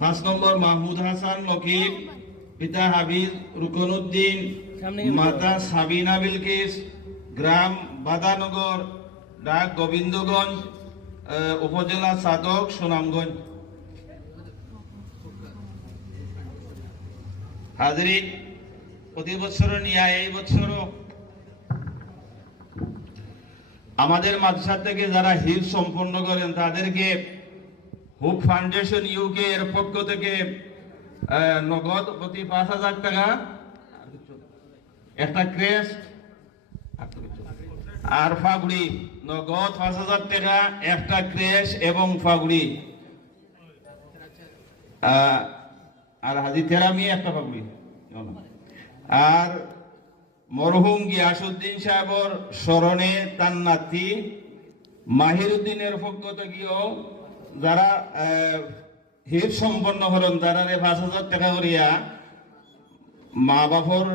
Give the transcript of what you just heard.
পাঁচ নম্বর মাহমুদ হাসান নকিব, পিতা হাবিজ রুকনউদ্দিন, মাতা সাবিনা বিলকিস, গ্রাম বাদানগর, ডাক গোবিন্দগঞ্জ, উপজেলা সাদক, সুনামগঞ্জ। হাজরিন, প্রতি বছর নিয়ে এই বছরও আমাদের মাদ্রাসা থেকে যারা হিফজ সম্পন্ন করেন তাদেরকে হুপ ফাউন্ডেশন ইউকে এর পক্ষ থেকে নগদ প্রতি 5,000 টাকা, একটা ক্রেস্ট আর ফাগুড়ি, নগদ 5,000 টাকা, একটা ক্রেস্ট এবং ফাগুড়ি, আর হাজি তেরামি একটা ফাগুড়ি। আর মরহুম গিয়াসউদ্দিন সাহেবর স্মরণে তার নাতি মাহিরুদ্দিনের পক্ষ থেকেও যারা হিফজ সম্পন্ন হলেন তারা 5,000 টাকা করিয়া মা বাপর